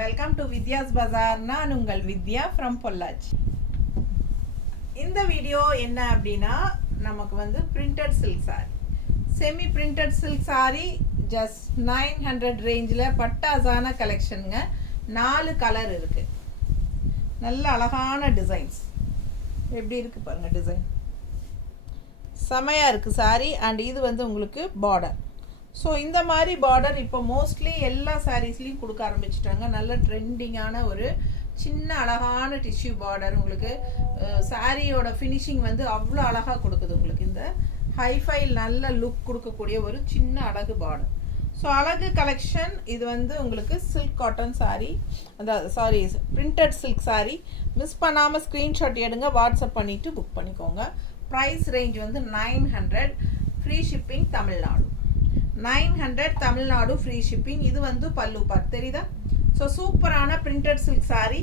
Welcome to Vidya's பஜார். நான் உங்கள் வித்யா from Pollachi. இந்த வீடியோ என்ன அப்படின்னா, நமக்கு வந்து printed silk sorry, semi printed silk sorry just 900 ரேஞ்சில் பட்டாசான கலெக்ஷனுங்க. 4 கலர் இருக்கு, நல்ல அழகான டிசைன்ஸ். எப்படி இருக்கு பாருங்க, டிசைன் செமையாக இருக்குது சாரி. அண்ட் இது வந்து உங்களுக்கு பார்டர். ஸோ இந்த மாதிரி பார்டர் இப்போ மோஸ்ட்லி எல்லா சாரீஸ்லேயும் கொடுக்க ஆரம்பிச்சிட்டாங்க. நல்ல ட்ரெண்டிங்கான ஒரு சின்ன அழகான டிஷ்யூ பார்டர். உங்களுக்கு சாரியோட ஃபினிஷிங் வந்து அவ்வளோ அழகாக கொடுக்குது. உங்களுக்கு இந்த ஹைஃபை நல்ல லுக் கொடுக்கக்கூடிய ஒரு சின்ன அழகு பார்டர். ஸோ அழகு கலெக்ஷன். இது வந்து உங்களுக்கு சில்க் காட்டன் சாரீ, அந்த பிரிண்டட் சில்க் சாரீ. மிஸ் பண்ணாமல் ஸ்க்ரீன்ஷாட் எடுங்க, வாட்ஸ்அப் பண்ணிவிட்டு புக் பண்ணிக்கோங்க. ப்ரைஸ் ரேஞ்ச் வந்து 900, free shipping Tamil Nadu. 900 Tamil Nadu, free shipping. இது வந்து பல்லு பார்ட் தெரியுதா? ஸோ சூப்பரான பிரிண்டட் சில்க் சாரீ.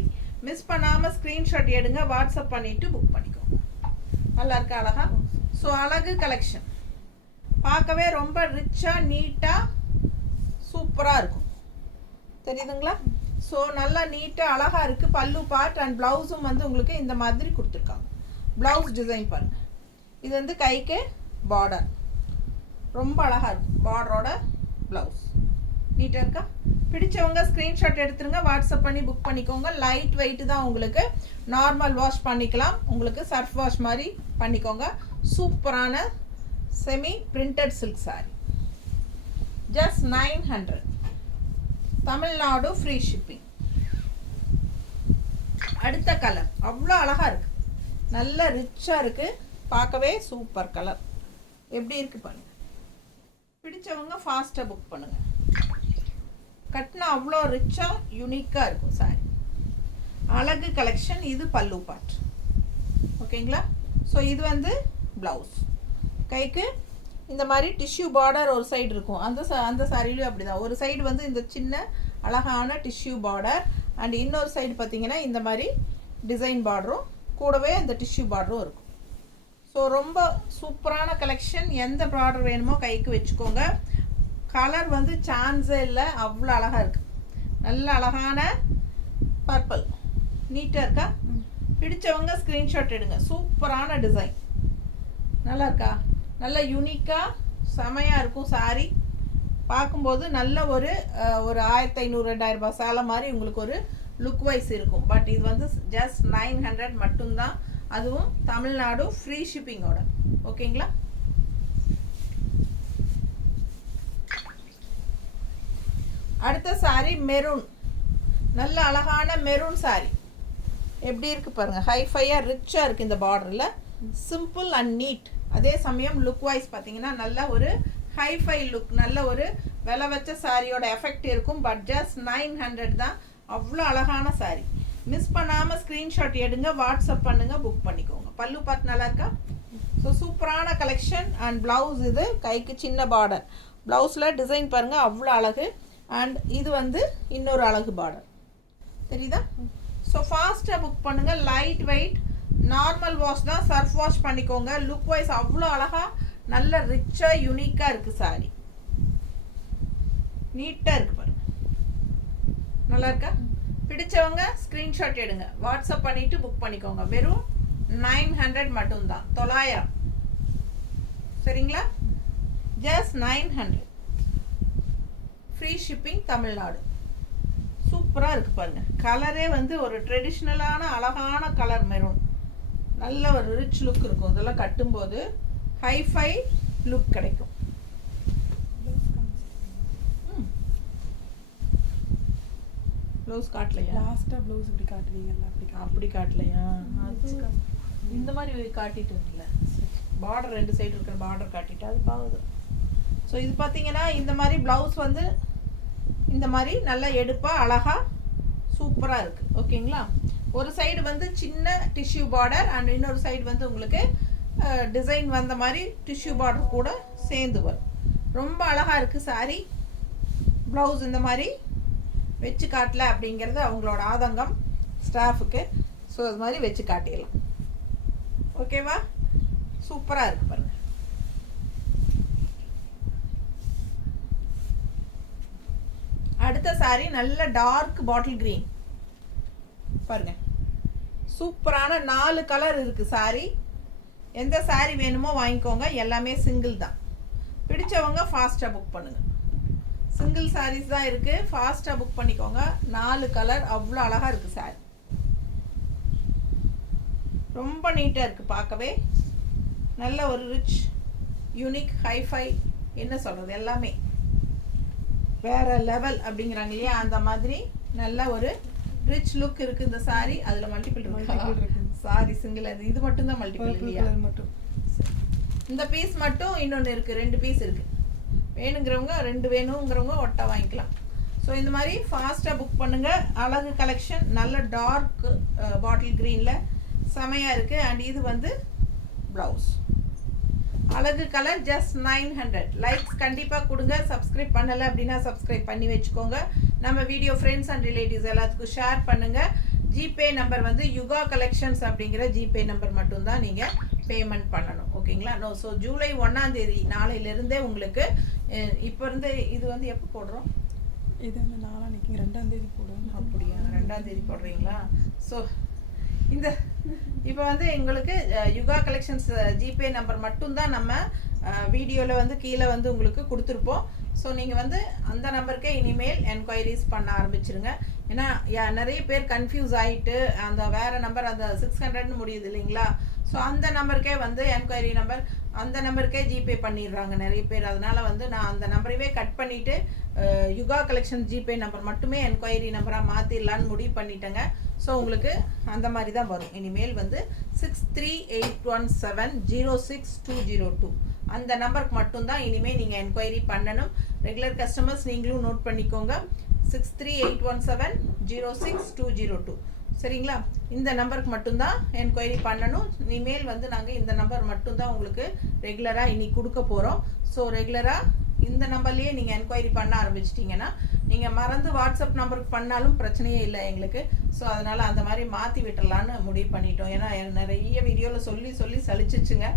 மிஸ் பண்ணாமல் ஸ்க்ரீன்ஷாட் எடுங்க, வாட்ஸ்அப் பண்ணிவிட்டு புக் பண்ணிக்கோங்க. நல்லா இருக்கா அழகா? ஸோ அழகு கலெக்ஷன் பார்க்கவே ரொம்ப ரிச்சாக நீட்டாக சூப்பராக இருக்கும், தெரியுதுங்களா? ஸோ நல்லா நீட்டாக அழகாக இருக்குது. பல்லு பார்ட் அண்ட் ப்ளவுஸும் வந்து உங்களுக்கு இந்த மாதிரி கொடுத்துருக்காங்க. ப்ளவுஸ் டிசைன் பாருங்க. இது வந்து கைக்கு பார்டர், ரொம்ப அழகாக இருக்கும். பார்டரோட ப்ளவுஸ் நீட்டாக இருக்கா? பிடிச்சவங்க ஸ்க்ரீன்ஷாட் எடுத்துருங்க, வாட்ஸ்அப் பண்ணி புக் பண்ணிக்கோங்க. லைட் வெயிட்டு தான், உங்களுக்கு நார்மல் வாஷ் பண்ணிக்கலாம், உங்களுக்கு சர்ஃப் வாஷ் மாதிரி பண்ணிக்கோங்க. சூப்பரான semi printed silk sorry, just 900 Tamil Nadu, free shipping. அடுத்த கலர் அவ்வளோ அழகாக இருக்குது, நல்ல ரிச்சாக இருக்குது, பார்க்கவே சூப்பர் கலர். எப்படி இருக்குது பாருங்க. பிடிச்சவங்க ஃபாஸ்ட்டாக புக் பண்ணுங்கள். கட்டினா அவ்வளோ ரிச்சாக யூனிக்காக இருக்கும் சாரி. அழகு கலெக்ஷன். இது பல்லு பார்ட், ஓகேங்களா? ஸோ இது வந்து ப்ளவுஸ். கைக்கு இந்த மாதிரி டிஷ்யூ பார்டர் ஒரு சைடு இருக்கும். அந்த சாரிலையும் அப்படி தான். ஒரு சைடு வந்து இந்த சின்ன அழகான டிஷ்யூ பார்டர், அண்ட் இன்னொரு சைடு பார்த்தீங்கன்னா இந்த மாதிரி டிசைன் பார்டரும் கூடவே அந்த டிஷ்யூ பார்டரும் இருக்கும். ஸோ ரொம்ப சூப்பரான கலெக்ஷன். எந்த பார்டர் வேணுமோ கைக்கு வச்சுக்கோங்க. கலர் வந்து சான்ஸே இல்லை, அவ்வளோ அழகாக இருக்குது. நல்ல அழகான பர்பிள், நீட்டாக இருக்கா? பிடிச்சவங்க ஸ்க்ரீன்ஷாட் எடுங்க. சூப்பரான டிசைன், நல்லா இருக்கா? நல்ல யூனிக்காக செமையாக இருக்கும் சாரி. பார்க்கும்போது நல்ல ஒரு 1500-2000 ரூபாய் சேலை மாதிரி உங்களுக்கு ஒரு லுக் வைஸ் இருக்கும். பட் இது வந்து ஜஸ்ட் 900 மட்டும்தான், அதுவும் தமிழ்நாடு, ஃப்ரீ ஷிப்பிங்கோட. ஓகேங்களா? அடுத்த சாரி மெரூன், நல்ல அழகான மெரூன் சாரி. எப்படி இருக்கு பாருங்க, ஹைஃபையாக ரிச்சாக இருக்குது. இந்த பார்டரில் சிம்பிள் அண்ட் நீட். அதே சமயம் லுக் வைஸ் பார்த்தீங்கன்னா நல்ல ஒரு ஹைஃபை லுக், நல்ல ஒரு விலை வச்ச சாரியோட எஃபெக்ட் இருக்கும். பட் ஜஸ்ட் 900 தான். அவ்வளோ அழகான சாரி. மிஸ் பண்ணாமல் ஸ்க்ரீன்ஷாட் எடுங்க, வாட்ஸ்அப் பண்ணுங்க, புக் பண்ணிக்கோங்க. பல்லு பார்ட் நல்லா இருக்கா? ஸோ சூப்பரான கலெக்ஷன். அண்ட் ப்ளவுஸ் இது கைக்கு சின்ன பார்டர். ப்ளவுஸில் டிசைன் பாருங்கள், அவ்வளோ அழகு. அண்ட் இது வந்து இன்னொரு அழகு பார்டர், தெரியுதா? ஸோ ஃபாஸ்ட்டாக புக் பண்ணுங்கள். லைட் வெயிட், நார்மல் வாஷ் தான், சர்ஃப் வாஷ் பண்ணிக்கோங்க. லுக் வைஸ் அவ்வளோ அழகாக நல்ல ரிச்சாக யூனிக்காக இருக்குது சாரி. நீட்டாக இருக்குது பாருங்க, நல்லா இருக்கா? பிடிச்சவங்க ஸ்க்ரீன்ஷாட் எடுங்க, வாட்ஸ்அப் பண்ணிவிட்டு புக் பண்ணிக்கோங்க. வெறும் 900 மட்டும்தான், 900. சரிங்களா? Just 900, free shipping Tamil Nadu. சூப்பராக இருக்குது பாருங்கள். கலரே வந்து ஒரு ட்ரெடிஷ்னலான அழகான கலர் மெரூன். நல்ல ஒரு ரிச் லுக் இருக்கும். இதெல்லாம் கட்டும்போது ஹைஃபை லுக் கிடைக்கும். ப்ளவுஸ் காட்டலையா? லாஸ்ட்டாக ப்ளவுஸ் இப்படி காட்டுவீங்கல்ல, அப்படி காட்டலையா? இந்த மாதிரி காட்டிட்டு இல்லை, பார்டர் 2 சைடு இருக்கிற பார்டர் காட்டிட்டு அது பாகுது. ஸோ இது பார்த்தீங்கன்னா இந்த மாதிரி ப்ளவுஸ் வந்து இந்த மாதிரி நல்லா எடுப்பாக அழகாக சூப்பராக இருக்குது. ஓகேங்களா? ஒரு சைடு வந்து சின்ன டிஷ்யூ பார்டர், அண்ட் இன்னொரு சைடு வந்து உங்களுக்கு டிசைன் வந்த மாதிரி டிஷ்யூ பார்டர் கூட சேர்ந்து வரும். ரொம்ப அழகாக இருக்குது சாரி. ப்ளவுஸ் இந்த மாதிரி வச்சு காட்டல அப்படிங்கிறது அவங்களோட ஆதங்கம் ஸ்டாஃபுக்கு. ஸோ அது மாதிரி வச்சு காட்டிடலாம். ஓகேவா? சூப்பராக இருக்குது பாருங்கள். அடுத்த saree நல்ல டார்க் பாட்டில் கிரீன் பாருங்க. சூப்பரான 4 கலர் இருக்கு saree. எந்த saree வேணுமோ வாங்கிக்கோங்க. எல்லாமே சிங்கிள் தான். பிடிச்சவங்க ஃபாஸ்டா புக் பண்ணுங்க. சிங்கிள் sarees தான் இருக்கு. ஃபாஸ்டா புக் பண்ணிக்கோங்க. 4 கலர் அவ்வளோ அழகா இருக்கு saree. ரொம்ப நீட்டா இருக்கு பார்க்கவே. நல்ல ஒரு ரிச் யூனிக் ஹைஃபை என்ன சொல்றது எல்லாமே வேற லெவல் அப்படிங்கிறாங்க இல்லையா, அந்த மாதிரி நல்ல ஒரு ரிச் லுக் இருக்கு இந்த saree. அதுல மல்டிபிள் இருக்கு. சாரி சிங்கிள் அது இது மட்டும் தான் மல்டிபிள் இல்லையா? இந்த பீஸ் மட்டும் இன்னொன்னு இருக்கு. 2 பீஸ் இருக்கு. வேணுங்கிறவங்க 2 வேணுங்கிறவங்க ஒட்டா வாங்கிக்கலாம். ஸோ இந்த மாதிரி ஃபாஸ்ட்டாக புக் பண்ணுங்க. அழகு கலெக்ஷன் நல்ல டார்க் பாட்டில் க்ரீனில் செமையாக இருக்குது. அண்ட் இது வந்து ப்ளவுஸ் அழகு கலர் ஜஸ்ட் 900. லைக்ஸ் கண்டிப்பாக கொடுங்க. சப்ஸ்கிரைப் பண்ணலை அப்படின்னா சப்ஸ்கிரைப் பண்ணி வச்சுக்கோங்க. நம்ம வீடியோ ஃப்ரெண்ட்ஸ் அண்ட் ரிலேட்டிவ்ஸ் எல்லாத்துக்கும் ஷேர் பண்ணுங்கள். ஜிபே நம்பர் வந்து யுகா கலெக்ஷன்ஸ் அப்படிங்கிற ஜிபே நம்பர் மட்டும்தான் நீங்கள் பேமெண்ட் பண்ணணும். ஓகேங்களா? நோ. ஸோ ஜூலை 1ஆம் தேதி நாளையிலிருந்தே உங்களுக்கு இப்போ இருந்து இது வந்து எப்போ போடுறோம்? இது வந்து நாளான்னைக்கு 2ஆம் தேதி போடுவோம். அப்படியா? 2ஆம் தேதி போடுறீங்களா? ஸோ இந்த இப்போ வந்து எங்களுக்கு யுகா கலெக்ஷன்ஸ் ஜிபே நம்பர் மட்டும்தான் நம்ம வீடியோவில் வந்து கீழே வந்து உங்களுக்கு கொடுத்துருப்போம். ஸோ நீங்கள் வந்து அந்த நம்பருக்கே இனிமேல் என்கொயரிஸ் பண்ண ஆரம்பிச்சிருங்க. ஏன்னா நிறைய பேர் கன்ஃபியூஸ் ஆகிட்டு அந்த வேறு நம்பர் அந்த 600ன்னு முடியுது இல்லைங்களா? ஸோ அந்த நம்பருக்கே வந்து என்கொயரி நம்பர் அந்த நம்பருக்கே ஜிபே பண்ணிடுறாங்க நிறைய பேர். அதனால வந்து நான் அந்த நம்பரையே கட் பண்ணிவிட்டு யுகா கலெக்ஷன் ஜிபே நம்பர் மட்டுமே என்கொயரி நம்பராக மாற்றிடலான்னு முடிவு பண்ணிட்டேங்க. ஸோ உங்களுக்கு அந்த மாதிரி தான் வரும். இனிமேல் வந்து 6381706202 அந்த நம்பருக்கு மட்டும்தான் இனிமேல் நீங்கள் என்கொயரி பண்ணணும். ரெகுலர் கஸ்டமர்ஸ் நீங்களும் நோட் பண்ணிக்கோங்க. 6381706202 சரிங்களா? இந்த நம்பருக்கு மட்டும்தான் என்கொயரி பண்ணணும். இனிமேல் வந்து நாங்கள் இந்த நம்பர் மட்டும்தான் உங்களுக்கு ரெகுலராக இன்னைக்கு கொடுக்க போகிறோம். ஸோ ரெகுலராக இந்த நம்பர்லேயே நீங்கள் என்கொயரி பண்ண ஆரம்பிச்சிட்டிங்கன்னா நீங்கள் மறந்து வாட்ஸ்அப் நம்பருக்கு பண்ணாலும் பிரச்சனையே இல்லை எங்களுக்கு. ஸோ அதனால் அந்த மாதிரி மாற்றி விட்டுடலான்னு முடிவு பண்ணிட்டோம். ஏன்னா நிறைய வீடியோவில் சொல்லி சொல்லி சலிச்சிச்சுங்க.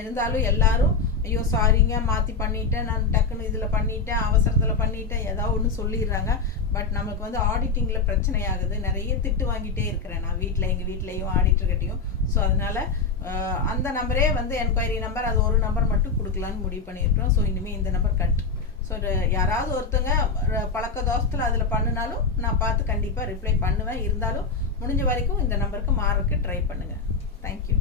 இருந்தாலும் எல்லாரும் ஐயோ சாரிங்க மாற்றி பண்ணிட்டேன், நான் டக்குன்னு இதில் பண்ணிட்டேன், அவசரத்தில் பண்ணிட்டேன், ஏதாவது ஒன்று சொல்லிடுறாங்க. பட் நமக்கு வந்து ஆடிட்டிங்கில் பிரச்சனை ஆகுது. நிறைய திட்டு வாங்கிட்டே இருக்கிறேன் நான் வீட்டில், எங்கள் வீட்லேயும் ஆடிட்டர்கிட்டையும். ஸோ அதனால் அந்த நம்பரே வந்து என்கொயரி நம்பர் அது ஒரு நம்பர் மட்டும் கொடுக்கலான்னு முடிவு பண்ணியிருக்கிறோம். ஸோ இனிமேல் இந்த நம்பர் கட். ஸோ யாராவது ஒருத்தங்க பழக்க தோசத்தில் அதில் பண்ணினாலும் நான் பார்த்து கண்டிப்பாக ரிப்ளை பண்ணுவேன். இருந்தாலும் முடிஞ்ச வரைக்கும் இந்த நம்பருக்கு மாறக்கு ட்ரை பண்ணுங்கள். தேங்க்யூ.